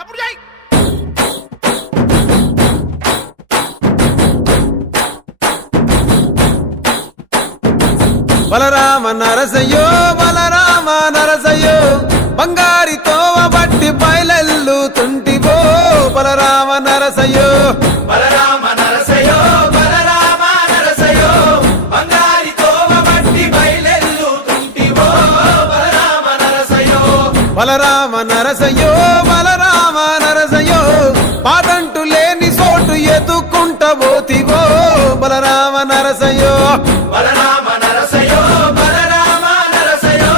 Support చేయి. బలరామ నరసయ్యో బలరామ నరసయ్యో బంగారి తోవ బట్టి బయలెల్లు తుంటివో బలరామ నరసయ్యో. బలరామ బలరామ నరసయో బలరామ నరసయో పాదంటు లేని చోటు ఎదుకుంట పోతివో. బలరామ నరసయో బలరామ నరసయో బలరామ నరసయో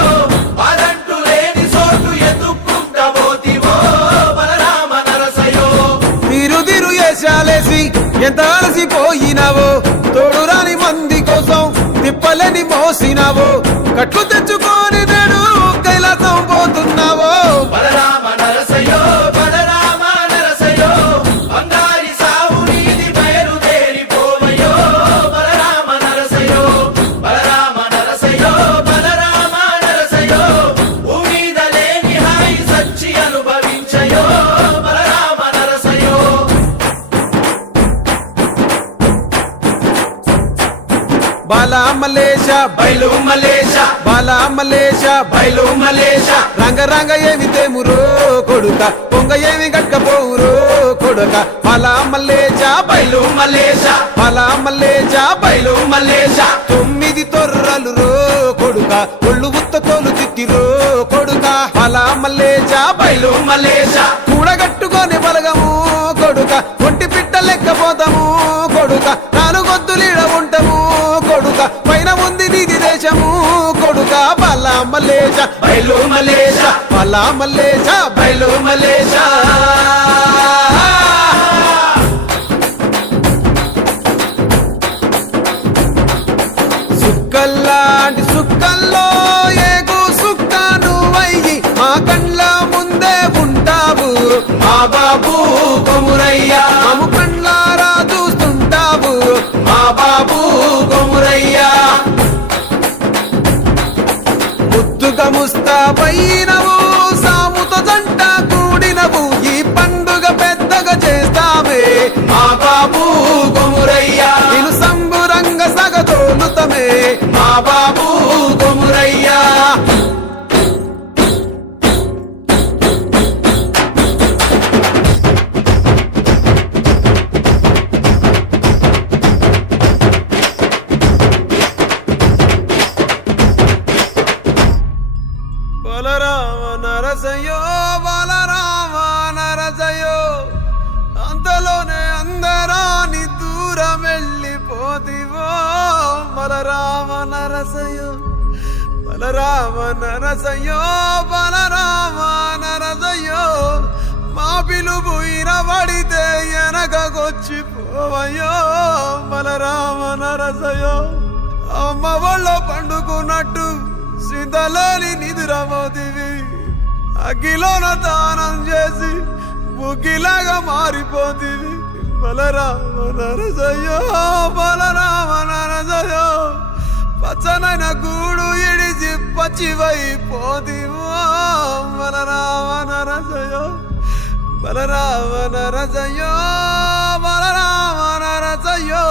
పాదంటు లేని చోటు ఎదుకుంట పోతివో. బలరామ నరసయో తిరుదిరు వేషాలేసి ఎంత అలసిపోయినావో. తోడురాని మంది కోసం తిప్పలని మోసినావో. కట్లు తెచ్చుకొని నేడు కైలాసం పోతున్నావో నరసయో బాలామలేశ బయలు మలేష బాలామలేశ బయలు మలేష రంగ రంగ ఏమి తేమురో కొడుక పొంగ ఏమి గట్టపోవురో కొడుక. బాలామలేశ బయలు మలేష బాలామలేశ బయలు మలేష తొమ్మిది తొర్రలు రో కొడుక ఒళ్ళు ఉత్త తోలు తిట్టిరో కొడుక. బాలామలేశ బయలు మలేష లెక్కపోతాము కొడుక. నాలుగొద్దులీడ ఉంటాము కొడుక. పైన ఉంది నీది దేశము కొడుక. బలా మల్లేశ. బయలు మలేష బలా మల్లేశ బయలు మలేష సుక్కల్లాంటి సుక్కల్లో ఏగు సుక్క నువ్వయ్యి మా కండ్ల ముందే ఉంటావు. మా బాబు కొమురయ్య. మము బలరామ నరసయో బలరామ నరసయో బలరామ నరసయో మా పిలుపు ఇనబడితే వెనకకొచ్చిపోవయో బలరామ నరసయో అమ్మ వాళ్ళ పండుకున్నట్టు సీతలోని నిధురమోదివి అగ్గిలోన దానం చేసి బుగ్గిలాగా మారిపోతివి బలరామ నరసయ్యో పచ్చనైన గూడు ఇడిచి పచ్చివైపోతివో బలరామ రజయో బలరామ రజయో బలరామ రజయో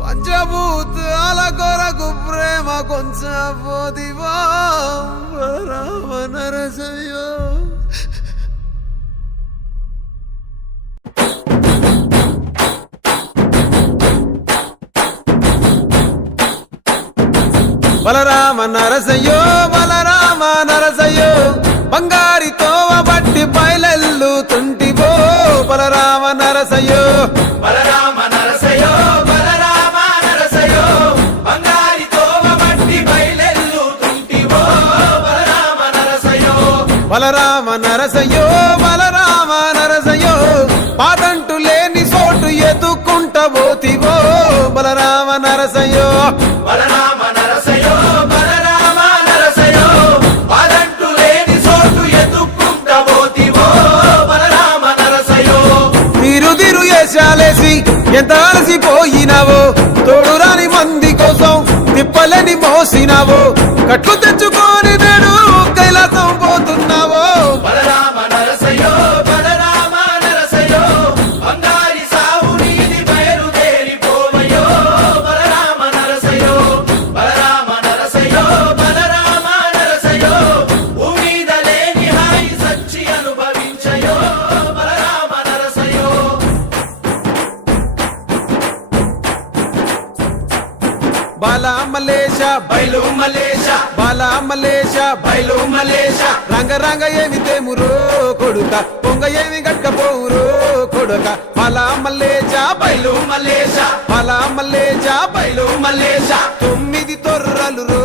పంచభూతాల కొరకు ప్రేమ కొంచెం పోదివా. బలరామ నరసయ్యో బలరామ నరసయ్యో బంగారి తోవ బట్టి బయలెల్లు తుంటివో బలరామ నరసయ్యో. బలరామ నరసయో బలరామ నరసయో బంగారి తోవ బట్టి బయలెల్లుతుంటివో బలరామ నరసయో బలరామ నరసయ్యో బలరామ నరసయ్యో పాదంటు లేని చోటు ఎదుక్కుంట పోతివో బలరామ నరసయ్యో. బలరామ ఎంత అలసిపోయినావో? తోడురాని మంది కోసం తిప్పలని మోసినావో? కట్లు తెచ్చుకొని నేడు కైలాసం బాల మలేషా బయలు మలేషా బాల మలేషా బయలు మలేషా రంగ రంగ ఏమి తెమురో కొడుక పొంగ ఏమి గట్టపోవురో కొడుక. బాల మలేషా బయలు మలేషా బాల మలేషా బయలు మలేషా తొమ్మిది తొర్రలు రో